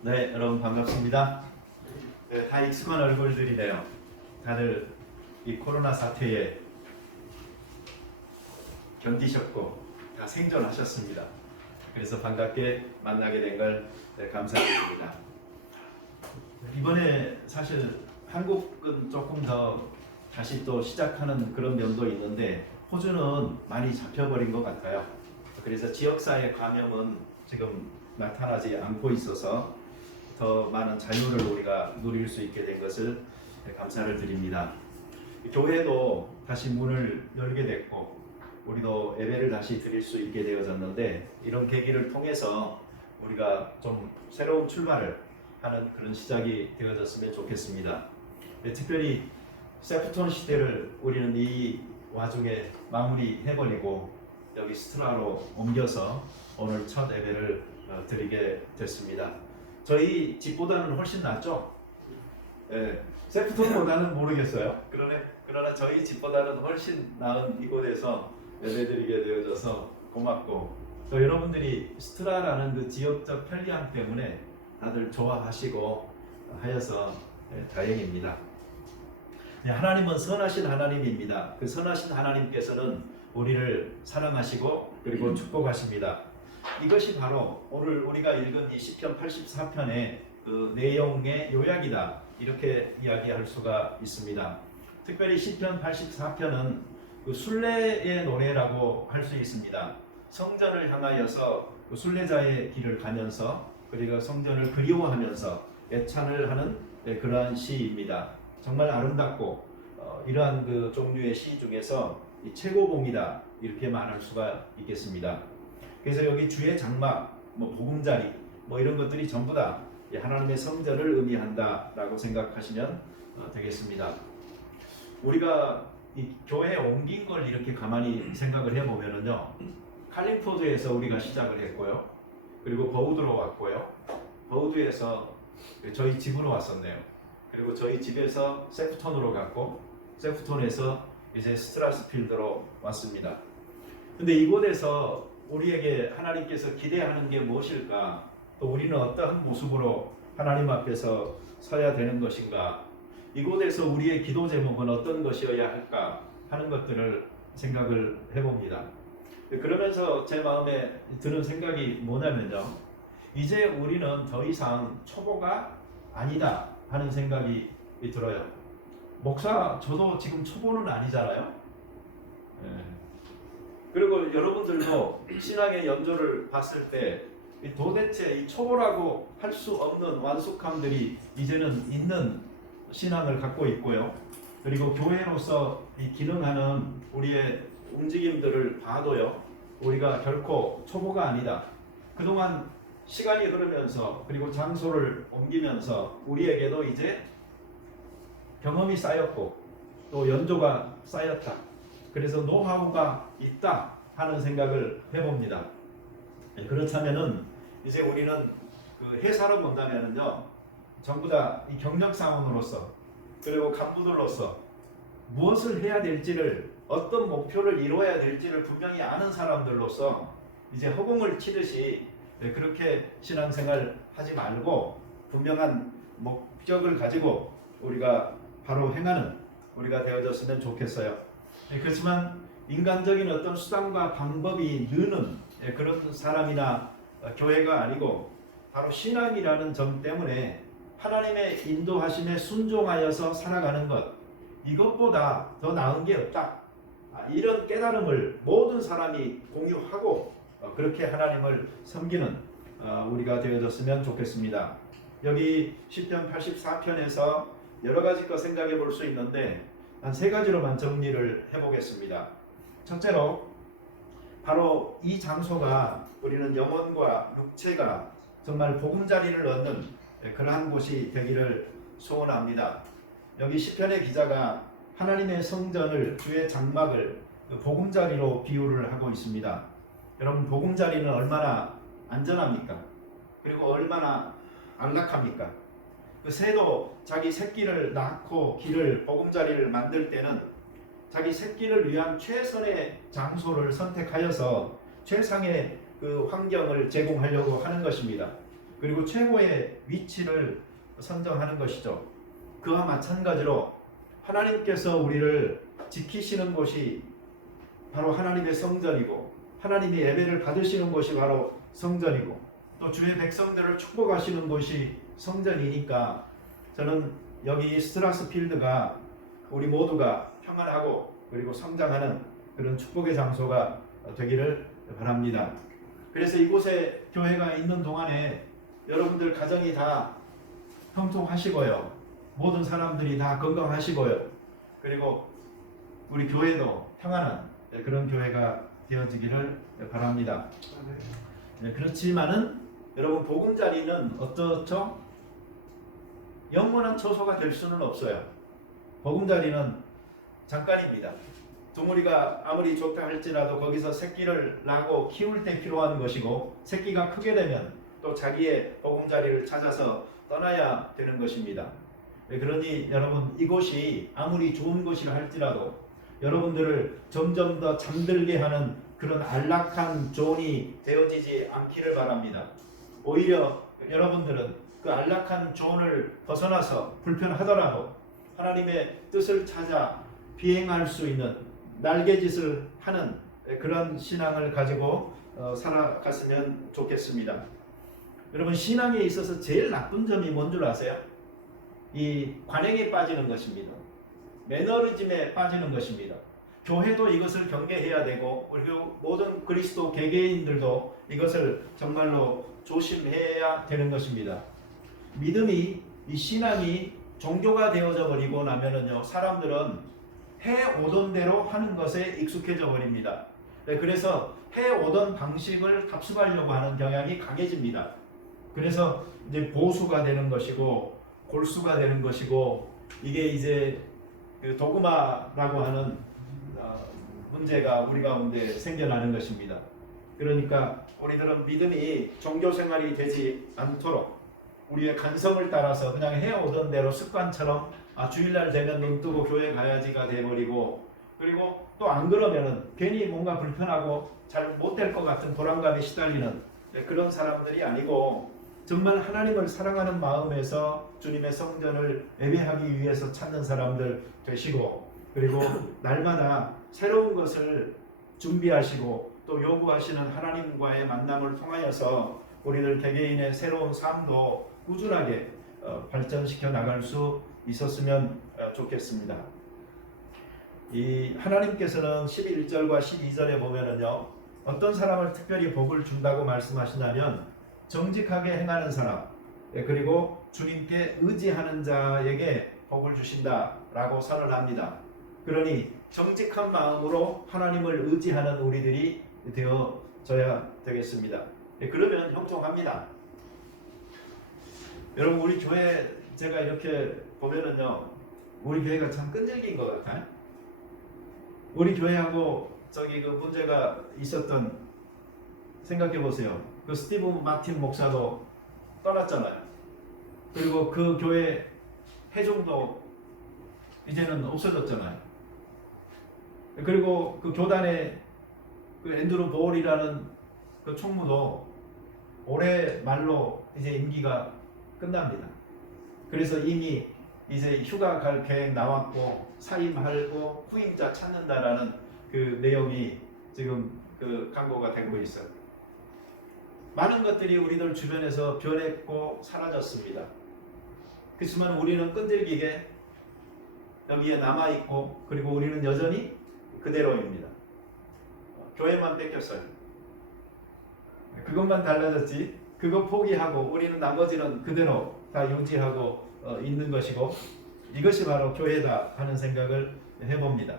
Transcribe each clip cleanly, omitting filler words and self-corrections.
네, 여러분 반갑습니다. 네, 다 익숙한 얼굴들이네요. 다들 이 코로나 사태에 견디셨고 다 생존하셨습니다. 그래서 반갑게 만나게 된 걸 감사드립니다. 이번에 사실 한국은 조금 더 다시 또 시작하는 그런 면도 있는데 호주는 많이 잡혀버린 것 같아요. 그래서 지역사회 감염은 지금 나타나지 않고 있어서 더 많은 자유를 우리가 누릴 수 있게 된 것을 감사를 드립니다. 교회도 다시 문을 열게 됐고 우리도 예배를 다시 드릴 수 있게 되어졌는데 이런 계기를 통해서 우리가 좀 새로운 출발을 하는 그런 시작이 되어졌으면 좋겠습니다. 특별히 세프톤 시대를 우리는 이 와중에 마무리해버리고 여기 스트라로 옮겨서 오늘 첫 예배를 드리게 됐습니다. 저희 집보다는 훨씬 낫죠? 예, 세프톤보다는 모르겠어요. 그러나 저희 집보다는 훨씬 나은 이곳에서 예배드리게 되어져서 고맙고 또 여러분들이 스트라라는 그 지역적 편리함 때문에 다들 좋아하시고 하여서 다행입니다. 하나님은 선하신 하나님입니다. 그 선하신 하나님께서는 우리를 사랑하시고 그리고 축복하십니다. 이것이 바로 오늘 우리가 읽은 이 시편 84편의 그 내용의 요약이다. 이렇게 이야기할 수가 있습니다. 특별히 시편 84편은 그 순례의 노래라고 할 수 있습니다. 성전을 향하여서 그 순례자의 길을 가면서 그리고 성전을 그리워하면서 애찬을 하는 그러한 시입니다. 정말 아름답고 이러한 그 종류의 시 중에서 최고봉이다 이렇게 말할 수가 있겠습니다. 그래서 여기 주의 장막, 보금자리, 이런 것들이 전부 다 하나님의 성전을 의미한다라고 생각하시면 되겠습니다. 우리가 이 교회에 옮긴 걸 이렇게 가만히 생각을 해보면은요, 칼링포드에서 우리가 시작을 했고요, 그리고 버우드로 왔고요, 버우드에서 저희 집으로 왔었네요. 그리고 저희 집에서 세프톤으로 갔고, 세프톤에서 이제 스트라스필드로 왔습니다. 근데 이곳에서 우리에게 하나님께서 기대하는 게 무엇일까? 또 우리는 어떠한 모습으로 하나님 앞에서 서야 되는 것인가? 이곳에서 우리의 기도 제목은 어떤 것이어야 할까? 하는 것들을 생각을 해봅니다. 그러면서 제 마음에 드는 생각이 뭐냐면요, 이제 우리는 더 이상 초보가 아니다 하는 생각이 들어요. 목사, 저도 지금 초보는 아니잖아요. 그리고 여러분들도 신앙의 연조를 봤을 때 도대체 이 초보라고 할 수 없는 완숙함들이 이제는 있는 신앙을 갖고 있고요. 그리고 교회로서 이 기능하는 우리의 움직임들을 봐도요, 우리가 결코 초보가 아니다. 그동안 시간이 흐르면서 그리고 장소를 옮기면서 우리에게도 이제 경험이 쌓였고 또 연조가 쌓였다. 그래서 노하우가 있다 하는 생각을 해봅니다. 그렇다면은 이제 우리는 그 회사로 본다면은요, 전부 다 이 경력사원으로서 그리고 간부들로서 무엇을 해야 될지를, 어떤 목표를 이루어야 될지를 분명히 아는 사람들로서 이제 허공을 치듯이 그렇게 신앙생활 하지 말고 분명한 목적을 가지고 우리가 바로 행하는 우리가 되어졌으면 좋겠어요. 그렇지만 인간적인 어떤 수단과 방법이 느는 그런 사람이나 교회가 아니고 바로 신앙이라는 점 때문에 하나님의 인도하심에 순종하여서 살아가는 것, 이것보다 더 나은 게 없다. 이런 깨달음을 모든 사람이 공유하고 그렇게 하나님을 섬기는 우리가 되어졌으면 좋겠습니다. 여기 시편 84편에서 여러 가지 거 생각해 볼 수 있는데 한 세 가지로만 정리를 해보겠습니다. 첫째로 바로 이 장소가 우리는 영혼과 육체가 정말 보금자리를 얻는 그러한 곳이 되기를 소원합니다. 여기 시편의 기자가 하나님의 성전을, 주의 장막을 보금자리로 비유를 하고 있습니다. 여러분, 보금자리는 얼마나 안전합니까? 그리고 얼마나 안락합니까? 그 새도 자기 새끼를 낳고 기를, 보금자리를 만들 때는 자기 새끼를 위한 최선의 장소를 선택하여서 최상의 그 환경을 제공하려고 하는 것입니다. 그리고 최고의 위치를 선정하는 것이죠. 그와 마찬가지로 하나님께서 우리를 지키시는 곳이 바로 하나님의 성전이고 하나님이 예배를 받으시는 곳이 바로 성전이고 또 주의 백성들을 축복하시는 곳이 성전이니까 저는 여기 스트라스필드가 우리 모두가 평안하고 그리고 성장하는 그런 축복의 장소가 되기를 바랍니다. 그래서 이곳에 교회가 있는 동안에 여러분들 가정이 다 형통하시고요. 모든 사람들이 다 건강하시고요. 그리고 우리 교회도 평안한 그런 교회가 되어지기를 바랍니다. 그렇지만은 여러분 보금자리는 어떻죠? 영원한 처소가 될 수는 없어요. 보금자리는 잠깐입니다. 둥우리가 아무리 좋다 할지라도 거기서 새끼를 낳고 키울 때 필요한 것이고 새끼가 크게 되면 또 자기의 보금자리를 찾아서 떠나야 되는 것입니다. 그러니 여러분 이곳이 아무리 좋은 곳이라 할지라도 여러분들을 점점 더 잠들게 하는 그런 안락한 존이 되어지지 않기를 바랍니다. 오히려 여러분들은 그 안락한 존을 벗어나서 불편하더라도 하나님의 뜻을 찾아 비행할 수 있는 날개짓을 하는 그런 신앙을 가지고 살아갔으면 좋겠습니다. 여러분 신앙에 있어서 제일 나쁜 점이 뭔 줄 아세요? 이 관행에 빠지는 것입니다. 매너리즘에 빠지는 것입니다. 교회도 이것을 경계해야 되고 그리고 모든 그리스도 개개인들도 이것을 정말로 조심해야 되는 것입니다. 믿음이 이 신앙이 종교가 되어져 버리고 나면은요 사람들은 해오던 대로 하는 것에 익숙해져 버립니다. 그래서 해오던 방식을 답습하려고 하는 경향이 강해집니다. 그래서 이제 보수가 되는 것이고 골수가 되는 것이고 이게 이제 도그마라고 하는 문제가 우리 가운데 생겨나는 것입니다. 그러니까 우리들은 믿음이 종교 생활이 되지 않도록 우리의 간성을 따라서 그냥 해오던 대로 습관처럼 주일날 되면 눈 뜨고 교회 가야지가 돼버리고 그리고 또 안 그러면은 괜히 뭔가 불편하고 잘 못 될 것 같은 불안감에 시달리는 그런 사람들이 아니고 정말 하나님을 사랑하는 마음에서 주님의 성전을 예배하기 위해서 찾는 사람들 되시고 그리고 날마다 새로운 것을 준비하시고 또 요구하시는 하나님과의 만남을 통하여서 우리들 개개인의 새로운 삶도 꾸준하게 발전시켜 나갈 수 있었으면 좋겠습니다. 이 하나님께서는 11절과 12절에 보면은요 어떤 사람을 특별히 복을 준다고 말씀하시냐면 정직하게 행하는 사람 그리고 주님께 의지하는 자에게 복을 주신다라고 선언합니다. 그러니 정직한 마음으로 하나님을 의지하는 우리들이 되어져야 되겠습니다. 그러면 형통합니다. 여러분 우리 교회 제가 이렇게 보면은요 우리 교회가 참 끈질긴 것 같아요. 우리 교회하고 저기 그 문제가 있었던 생각해 보세요. 그 스티브 마틴 목사도 떠났잖아요. 그리고 그 교회 회중도 이제는 없어졌잖아요. 그리고 그 교단의 그 앤드루 볼이라는 그 총무도 올해 말로 이제 임기가 끝납니다. 그래서 이미 이제 휴가 갈 계획 나왔고 사임하고 후임자 찾는다라는 그 내용이 지금 그 광고가 되고 있어요. 많은 것들이 우리들 주변에서 변했고 사라졌습니다. 그렇지만 우리는 끈질기게 여기에 남아있고 그리고 우리는 여전히 그대로입니다. 교회만 뺏겼어요. 그것만 달라졌지 그거 포기하고 우리는 나머지는 그대로 다 유지하고 있는 것이고 이것이 바로 교회다 하는 생각을 해봅니다.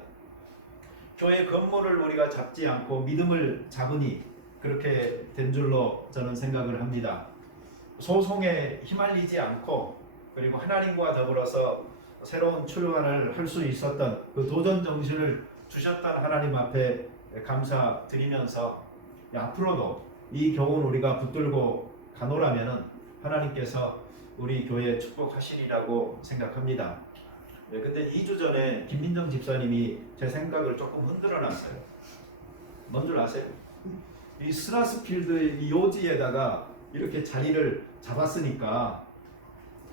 교회 건물을 우리가 잡지 않고 믿음을 잡으니 그렇게 된 줄로 저는 생각을 합니다. 소송에 휘말리지 않고 그리고 하나님과 더불어서 새로운 출발을 할 수 있었던 그 도전 정신을 주셨던 하나님 앞에 감사드리면서 앞으로도 이 교훈 우리가 붙들고 가노라면은 하나님께서 우리 교회에 축복하시리라고 생각합니다. 근데 2주 전에 김민정 집사님이 제 생각을 조금 흔들어 놨어요. 뭔 줄 아세요? 이 스트라스필드 이 요지에다가 이렇게 자리를 잡았으니까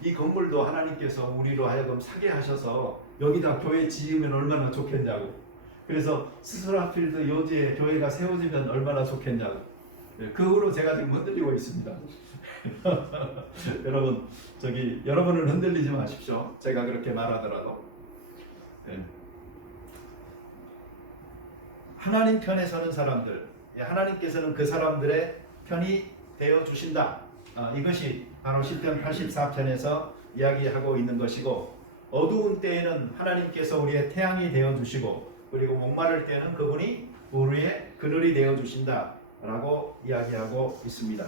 이 건물도 하나님께서 우리로 하여금 사게 하셔서 여기다 교회 지으면 얼마나 좋겠냐고. 그래서 스스라필드 요지에 교회가 세워지면 얼마나 좋겠냐고. 그 후로 제가 지금 흔들리고 있습니다. 여러분, 여러분은 흔들리지 마십시오. 제가 그렇게 말하더라도. 네. 하나님 편에 서는 사람들, 하나님께서는 그 사람들의 편이 되어 주신다. 이것이 바로 시편 84편에서 이야기하고 있는 것이고, 어두운 때에는 하나님께서 우리의 태양이 되어 주시고, 그리고 목마를 때에는 그분이 우리의 그늘이 되어 주신다 라고 이야기하고 있습니다.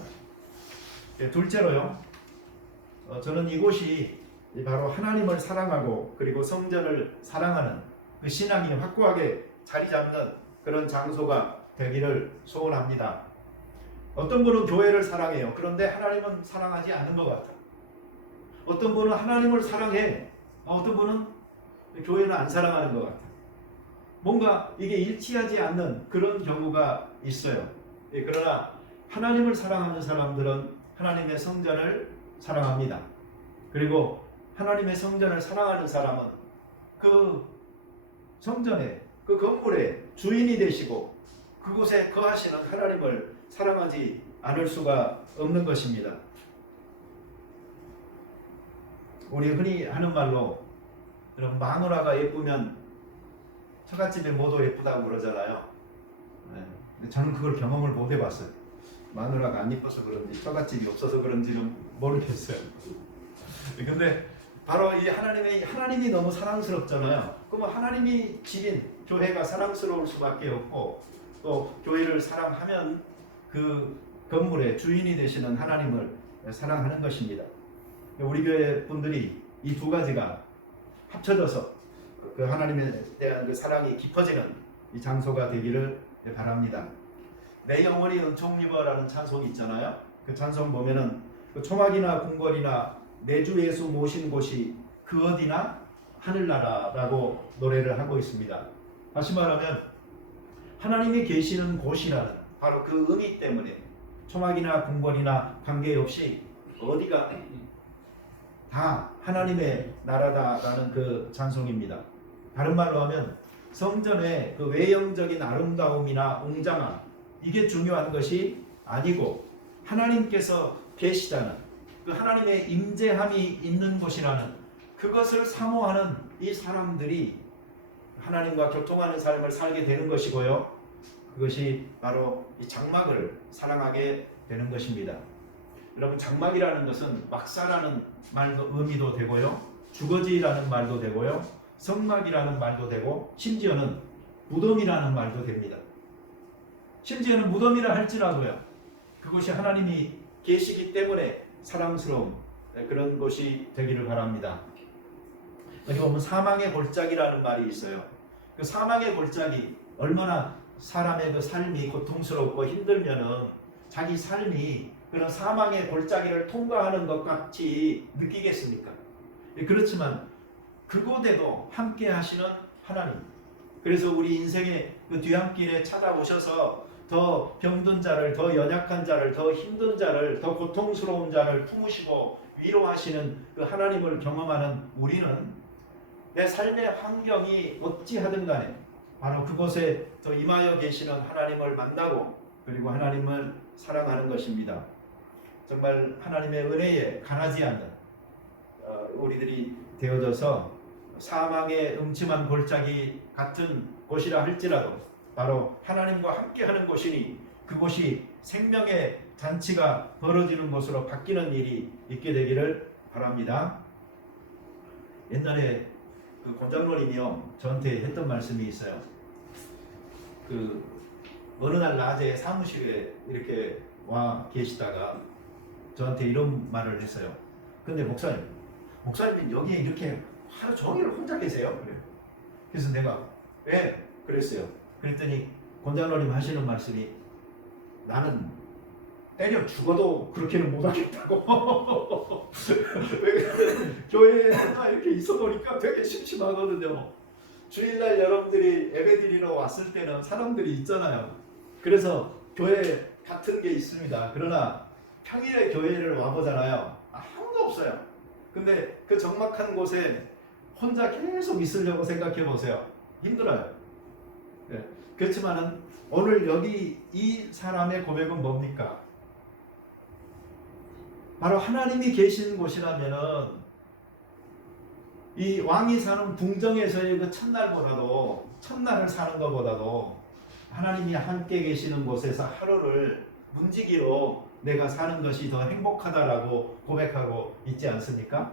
둘째로요, 저는 이곳이 바로 하나님을 사랑하고 그리고 성전을 사랑하는 그 신앙이 확고하게 자리 잡는 그런 장소가 되기를 소원합니다. 어떤 분은 교회를 사랑해요. 그런데 하나님은 사랑하지 않는 것 같아요. 어떤 분은 하나님을 사랑해. 어떤 분은 교회는 안 사랑하는 것 같아요. 뭔가 이게 일치하지 않는 그런 경우가 있어요. 그러나 하나님을 사랑하는 사람들은 하나님의 성전을 사랑합니다. 그리고 하나님의 성전을 사랑하는 사람은 그 성전의 그 건물의 주인이 되시고 그곳에 거하시는 하나님을 사랑하지 않을 수가 없는 것입니다. 우리 흔히 하는 말로 마누라가 예쁘면 처갓집에 모두 예쁘다고 그러잖아요. 근데 저는 그걸 경험을 못 해봤어요. 마누라가 안 예뻐서 그런지 처갓집이 없어서 그런지는 모르겠어요. 근데 바로 이 하나님이 너무 사랑스럽잖아요. 그러면 하나님이 지린 교회가 사랑스러울 수밖에 없고, 또 교회를 사랑하면 그 건물의 주인이 되시는 하나님을 사랑하는 것입니다. 우리 교회 분들이 이 두 가지가 합쳐져서 그 하나님에 대한 그 사랑이 깊어지는 이 장소가 되기를 바랍니다. 내 영혼이 은총 입어라는 찬송이 있잖아요. 그 찬송 보면은 그 초막이나 궁궐이나 내 주 예수 모신 곳이 그 어디나 하늘나라라고 노래를 하고 있습니다. 다시 말하면 하나님이 계시는 곳이라는 바로 그 의미 때문에 초막이나 궁궐이나 관계없이 어디가 다 하나님의 나라다라는 그 찬송입니다. 다른 말로 하면 성전의 그 외형적인 아름다움이나 웅장함 이게 중요한 것이 아니고 하나님께서 계시다는 그 하나님의 임재함이 있는 곳이라는 그것을 사모하는 이 사람들이 하나님과 교통하는 삶을 살게 되는 것이고요. 그것이 바로 이 장막을 사랑하게 되는 것입니다. 여러분, 장막이라는 것은 막사라는 말도 의미도 되고요, 주거지라는 말도 되고요, 성막이라는 말도 되고, 심지어는 무덤이라는 말도 됩니다. 심지어는 무덤이라 할지라도요, 그것이 하나님이 계시기 때문에 사랑스러운 그런 곳이 되기를 바랍니다. 여기 보면 사망의 골짜기라는 말이 있어요. 그 사망의 골짜기, 얼마나 사람의 그 삶이 고통스럽고 힘들면은 자기 삶이 그런 사망의 골짜기를 통과하는 것 같이 느끼겠습니까? 그렇지만 그곳에도 함께 하시는 하나님, 그래서 우리 인생의 그 뒤안길에 찾아오셔서 더 병든 자를, 더 연약한 자를, 더 힘든 자를, 더 고통스러운 자를 품으시고 위로하시는 그 하나님을 경험하는 우리는 내 삶의 환경이 어찌하든 간에 바로 그곳에 더 임하여 계시는 하나님을 만나고 그리고 하나님을 사랑하는 것입니다. 정말 하나님의 은혜에 강하지 않는 우리들이 되어져서 사망의 음침한 골짜기 같은 곳이라 할지라도 바로 하나님과 함께하는 곳이니 그곳이 생명의 잔치가 벌어지는 곳으로 바뀌는 일이 있게 되기를 바랍니다. 옛날에 그 권장로님이요 저한테 했던 말씀이 있어요. 그 어느 날 낮에 사무실에 이렇게 와 계시다가 저한테 이런 말을 했어요. 근데 목사님이 여기에 이렇게 하루 종일 혼자 계세요? 그래요. 그래서 내가 왜 그랬어요. 그랬더니 권장로님 하시는 말씀이 나는 때려 죽어도 그렇게는 못하겠다고. 교회에 하나 이렇게 있어 보니까 되게 심심하거든요. 주일날 여러분들이 예배드리러 왔을 때는 사람들이 있잖아요. 그래서 교회 같은 게 있습니다. 그러나 평일에 교회를 와보잖아요. 아무도 없어요. 근데 그 적막한 곳에 혼자 계속 있으려고 생각해 보세요. 힘들어요. 네. 그렇지만은 오늘 여기 이 사람의 고백은 뭡니까? 바로 하나님이 계신 곳이라면은 이 왕이 사는 궁정에서의 그 첫날을 사는 것보다도 하나님이 함께 계시는 곳에서 하루를 문지기로 내가 사는 것이 더 행복하다라고 고백하고 있지 않습니까?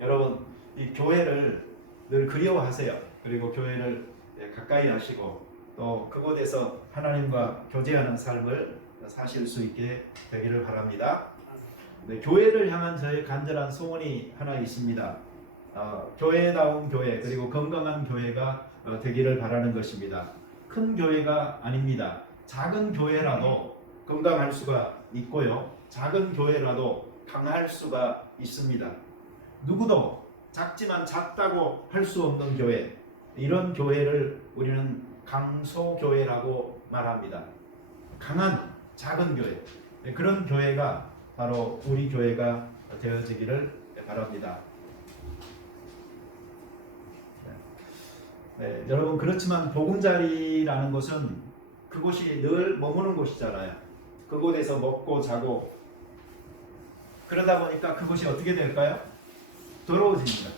여러분, 이 교회를 늘 그리워하세요. 그리고 교회를 가까이 하시고 또 그곳에서 하나님과 교제하는 삶을 사실 수 있게 되기를 바랍니다. 네, 교회를 향한 저의 간절한 소원이 하나 있습니다. 교회다운 교회 그리고 건강한 교회가 되기를 바라는 것입니다. 큰 교회가 아닙니다. 작은 교회라도 건강할 수가 있고요. 작은 교회라도 강할 수가 있습니다. 누구도 작지만 작다고 할 수 없는 교회, 이런 교회를 우리는 강소교회라고 말합니다. 강한 작은 교회, 그런 교회가 바로 우리 교회가 되어지기를 바랍니다. 네, 여러분, 그렇지만 보금자리라는 것은 그곳이 늘 머무는 곳이잖아요. 그곳에서 먹고 자고 그러다 보니까 그곳이 어떻게 될까요? 더러워집니다.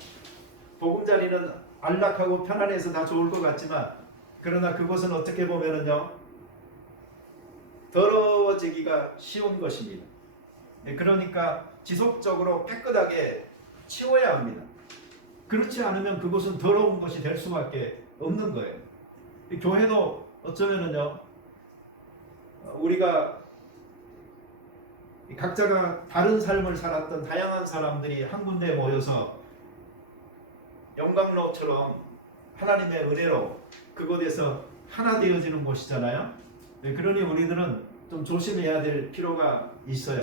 보금자리는 안락하고 편안해서 다 좋을 것 같지만 그러나 그것은 어떻게 보면은요 더러워지기가 쉬운 것입니다. 그러니까 지속적으로 깨끗하게 치워야 합니다. 그렇지 않으면 그것은 더러운 것이 될 수밖에 없는 거예요. 교회도 어쩌면은요 우리가 각자가 다른 삶을 살았던 다양한 사람들이 한 군데에 모여서 영광로처럼 하나님의 은혜로 그곳에서 하나 되어지는 곳이잖아요. 그러니 우리들은 좀 조심해야 될 필요가 있어요.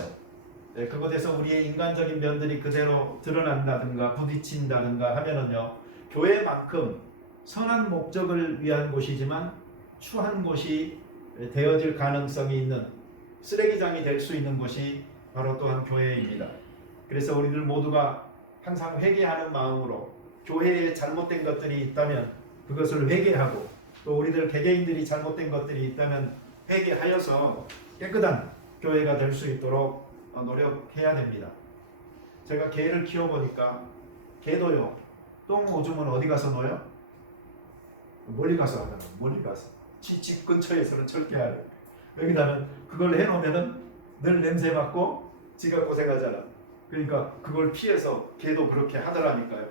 그곳에서 우리의 인간적인 면들이 그대로 드러난다든가 부딪힌다든가 하면은요 교회만큼 선한 목적을 위한 곳이지만 추한 곳이 되어질 가능성이 있는 쓰레기장이 될 수 있는 곳이 바로 또한 교회입니다. 그래서 우리들 모두가 항상 회개하는 마음으로 교회에 잘못된 것들이 있다면 그것을 회개하고 또 우리들 개개인들이 잘못된 것들이 있다면 회개하여서 깨끗한 교회가 될 수 있도록 노력해야 됩니다. 제가 개를 키워보니까 개도요 똥 오줌은 어디 가서 넣어요? 멀리 가서 하잖아요. 멀리 가서 집 근처에서는 절대 안 해요. 여기다는 그걸 해놓으면은 늘 냄새 맡고 지가 고생하잖아. 그러니까 그걸 피해서 개도 그렇게 하더라니까요.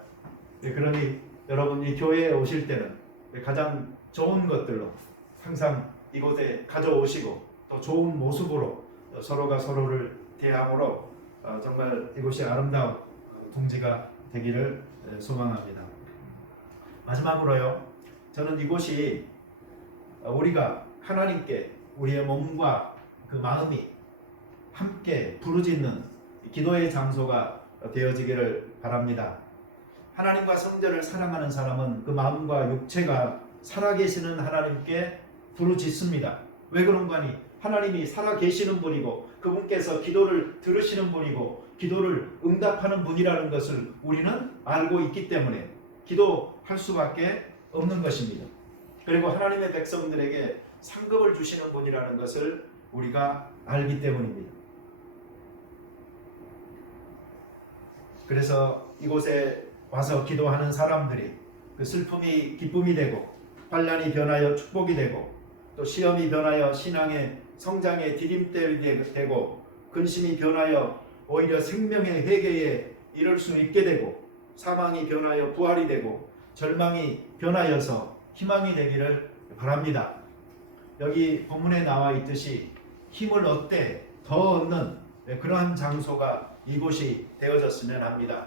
그러니 여러분이 교회에 오실 때는 가장 좋은 것들로 항상 이곳에 가져오시고 또 좋은 모습으로 서로가 서로를 대함으로 정말 이곳이 아름다운 동지가 되기를 소망합니다. 마지막으로요, 저는 이곳이 우리가 하나님께 우리의 몸과 그 마음이 함께 부르짖는 기도의 장소가 되어지기를 바랍니다. 하나님과 성전을 사랑하는 사람은 그 마음과 육체가 살아계시는 하나님께 부르짖습니다. 왜 그런가 하니 하나님이 살아계시는 분이고 그분께서 기도를 들으시는 분이고 기도를 응답하는 분이라는 것을 우리는 알고 있기 때문에 기도할 수밖에 없는 것입니다. 그리고 하나님의 백성들에게 상급을 주시는 분이라는 것을 우리가 알기 때문입니다. 그래서 이곳에 와서 기도하는 사람들이 그 슬픔이 기쁨이 되고 환난이 변하여 축복이 되고 또 시험이 변하여 신앙의 성장의 디딤돌이 되고 근심이 변하여 오히려 생명의 회개에 이를 수 있게 되고 사망이 변하여 부활이 되고 절망이 변하여서 희망이 되기를 바랍니다. 여기 본문에 나와 있듯이 힘을 얻되 더 얻는 그러한 장소가 이곳이 되어졌으면 합니다.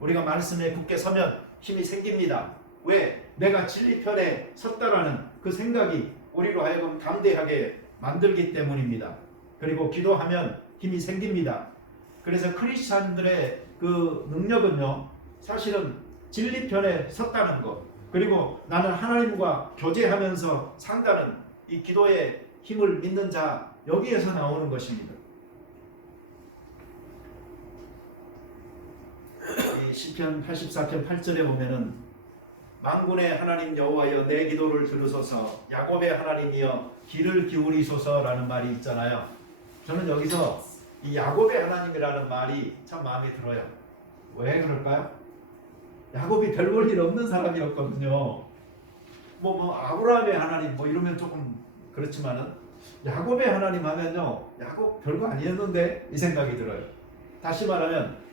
우리가 말씀에 굳게 서면 힘이 생깁니다. 왜? 내가 진리 편에 섰다라는 그 생각이 우리로 하여금 담대하게 만들기 때문입니다. 그리고 기도하면 힘이 생깁니다. 그래서 크리스찬들의 그 능력은요, 사실은 진리 편에 섰다는 것, 그리고 나는 하나님과 교제하면서 산다는 이 기도의 힘을 믿는 자, 여기에서 나오는 것입니다. 이 시편 84편 8절에 보면은 만군의 하나님 여호와여 내 기도를 들으소서 야곱의 하나님이여 귀를 기울이소서라는 말이 있잖아요. 저는 여기서 이 야곱의 하나님이라는 말이 참 마음에 들어요. 왜 그럴까요? 야곱이 별 볼 일 없는 사람이었거든요. 아브라함의 하나님 이러면 조금 그렇지만은 야곱의 하나님 하면요, 야곱 별거 아니었는데 이 생각이 들어요. 다시 말하면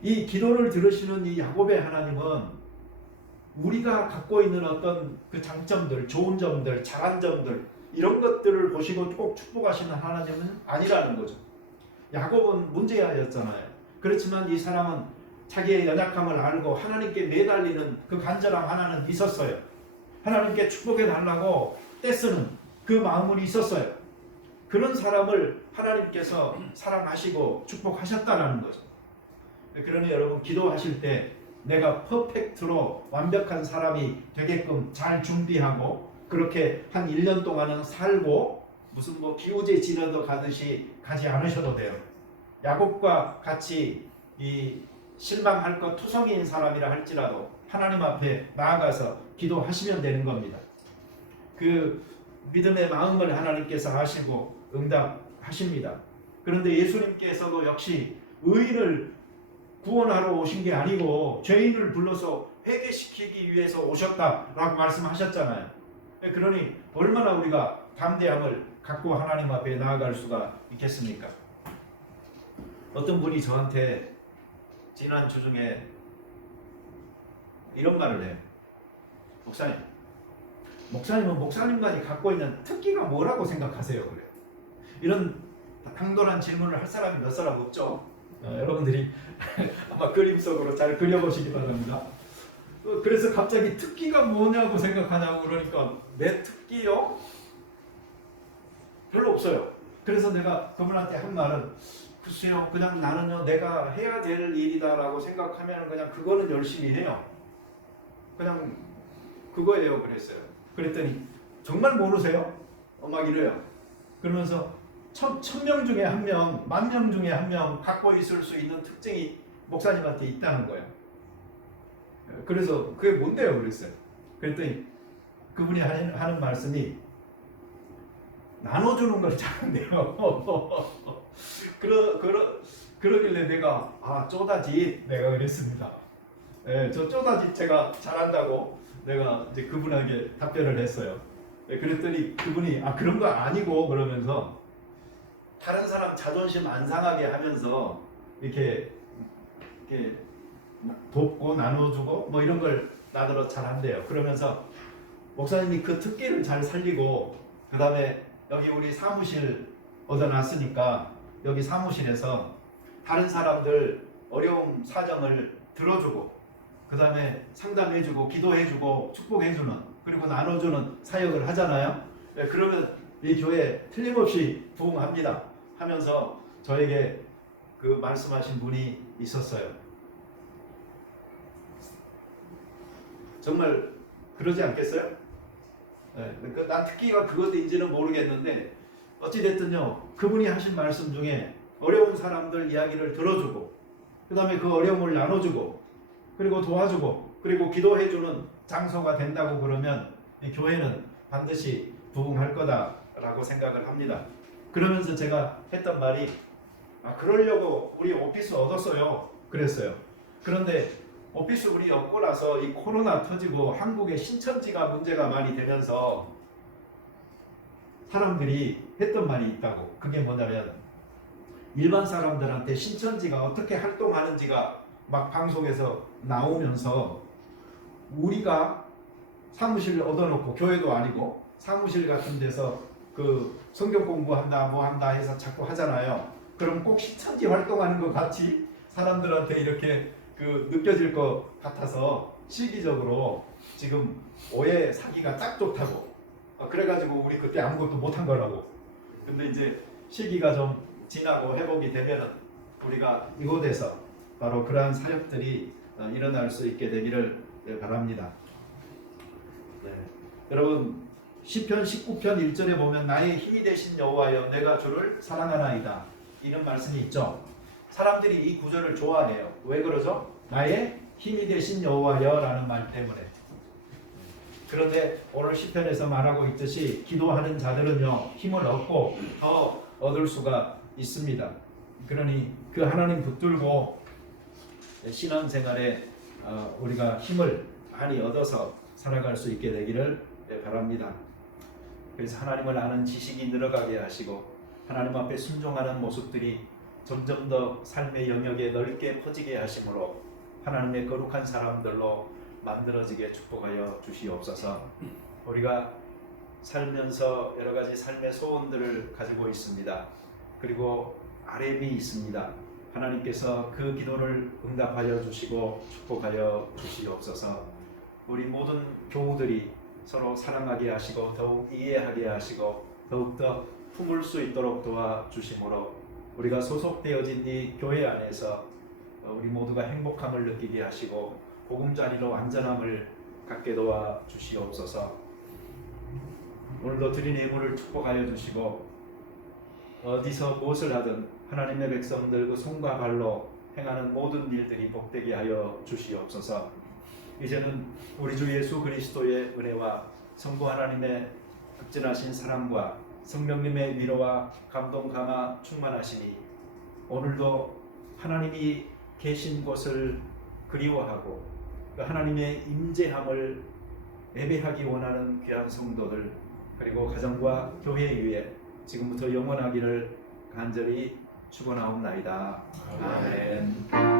이 기도를 들으시는 이 야곱의 하나님은 우리가 갖고 있는 어떤 그 장점들, 좋은 점들, 잘한 점들 이런 것들을 보시고 꼭 축복하시는 하나님은 아니라는 거죠. 야곱은 문제아였잖아요. 그렇지만 이 사람은 자기의 연약함을 알고 하나님께 매달리는 그 간절함 하나는 있었어요. 하나님께 축복해 달라고 떼쓰는 그 마음은 있었어요. 그런 사람을 하나님께서 사랑하시고 축복하셨다는 거죠. 그러니 여러분 기도하실 때 내가 퍼펙트로 완벽한 사람이 되게끔 잘 준비하고 그렇게 한 1년 동안은 살고 무슨 기우제 지너도 가듯이 가지 않으셔도 돼요. 야곱과 같이 이 실망할 것 투성이인 사람이라 할지라도 하나님 앞에 나아가서 기도하시면 되는 겁니다. 그 믿음의 마음을 하나님께서 하시고 응답하십니다. 그런데 예수님께서도 역시 의인을 구원하러 오신 게 아니고 죄인을 불러서 회개시키기 위해서 오셨다라고 말씀하셨잖아요. 그러니 얼마나 우리가 담대함을 갖고 하나님 앞에 나아갈 수가 있겠습니까? 어떤 분이 저한테 지난 주 중에 이런 말을 해요. 목사님은 목사님만이 갖고 있는 특기가 뭐라고 생각하세요? 그래요. 이런 당돌한 질문을 할 사람이 몇 사람 없죠. 여러분들이 아마 그림 속으로 잘 그려보시기 바랍니다. 그래서 갑자기 특기가 뭐냐고 생각하냐고 그러니까 내 특기요? 별로 없어요. 그래서 내가 그분한테 한 말은 글쎄요, 그냥 나는요 내가 해야 될 일이다라고 생각하면 그냥 그거는 열심히 해요. 그냥 그거예요. 그랬어요. 그랬더니 정말 모르세요? 막 이래요. 그러면서 1000명 중에 1명, 10,000명 중에 1명 갖고 있을 수 있는 특징이 목사님한테 있다는 거예요. 그래서 그게 뭔데요? 그랬어요. 그랬더니 그분이 하는 말씀이 나눠주는 걸 잘한대요. 그러길래 내가 쪼다짓 내가 그랬습니다. 저 쪼다짓 제가 잘한다고 내가 이제 그분에게 답변을 했어요. 그랬더니 그분이 그런 거 아니고 그러면서 다른 사람 자존심 안 상하게 하면서 이렇게 돕고 나눠주고 이런 걸 나더러 잘한대요. 그러면서 목사님이 그 특기를 잘 살리고 그 다음에 여기 우리 사무실 얻어놨으니까 여기 사무실에서 다른 사람들 어려움 사정을 들어주고 그 다음에 상담해주고 기도해주고 축복해주는 그리고 나눠주는 사역을 하잖아요. 그러면 이 교회 틀림없이 부흥합니다 하면서 저에게 그 말씀하신 분이 있었어요. 정말 그러지 않겠어요? 그러니까 난 특기가 그것인지는 모르겠는데 어찌됐든요 그분이 하신 말씀 중에 어려운 사람들 이야기를 들어주고 그 다음에 그 어려움을 나눠주고 그리고 도와주고 그리고 기도해주는 장소가 된다고 그러면 이 교회는 반드시 부흥할 거다라고 생각을 합니다. 그러면서 제가 했던 말이 그러려고 우리 오피스 얻었어요 그랬어요. 그런데 오피스 우리 얻고 나서 이 코로나 터지고 한국의 신천지가 문제가 많이 되면서 사람들이 했던 말이 있다고. 그게 뭐냐면 일반 사람들한테 신천지가 어떻게 활동하는지가 막 방송에서 나오면서 우리가 사무실을 얻어놓고 교회도 아니고 사무실 같은 데서 그 성경 공부한다 뭐 한다 해서 자꾸 하잖아요. 그럼 꼭 신천지 활동하는 것 같이 사람들한테 이렇게 느껴질 것 같아서 시기적으로 지금 오해 사기가 딱 좋다고 그래가지고 우리 그때 아무것도 못한 거라고. 근데 이제 시기가 좀 지나고 회복이 되면 우리가 이곳에서 바로 그러한 사역들이 일어날 수 있게 되기를 바랍니다. 네. 여러분 시편 19편 1절에 보면 나의 힘이 되신 여호와여 내가 주를 사랑하나이다 이런 말씀이 있죠. 사람들이 이 구절을 좋아해요. 왜 그러죠? 나의 힘이 되신 여호와여라는 말 때문에. 그런데 오늘 시편에서 말하고 있듯이 기도하는 자들은요 힘을 얻고 더 얻을 수가 있습니다. 그러니 그 하나님 붙들고 신앙생활에 우리가 힘을 많이 얻어서 살아갈 수 있게 되기를 바랍니다. 그래서 하나님을 아는 지식이 늘어가게 하시고 하나님 앞에 순종하는 모습들이 점점 더 삶의 영역에 넓게 퍼지게 하심으로 하나님의 거룩한 사람들로 만들어지게 축복하여 주시옵소서. 우리가 살면서 여러 가지 삶의 소원들을 가지고 있습니다. 그리고 RM이 있습니다. 하나님께서 그 기도를 응답하여 주시고 축복하여 주시옵소서. 우리 모든 교우들이 서로 사랑하게 하시고 더욱 이해하게 하시고 더욱더 품을 수 있도록 도와주심으로 우리가 소속되어진 이 교회 안에서 우리 모두가 행복함을 느끼게 하시고 보금자리로 안전함을 갖게 도와주시옵소서. 오늘도 드린 예물을 축복하여 주시고 어디서 무엇을 하든 하나님의 백성들 그 손과 발로 행하는 모든 일들이 복되게 하여 주시옵소서. 이제는 우리 주 예수 그리스도의 은혜와 성부 하나님의 극진하신 사랑과 성령님의 위로와 감동 감화 충만하시니 오늘도 하나님이 계신 곳을 그리워하고 그 하나님의 임재함을 예배하기 원하는 귀한 성도들 그리고 가정과 교회 위에 지금부터 영원하기를 간절히 축원하옵나이다. 아멘.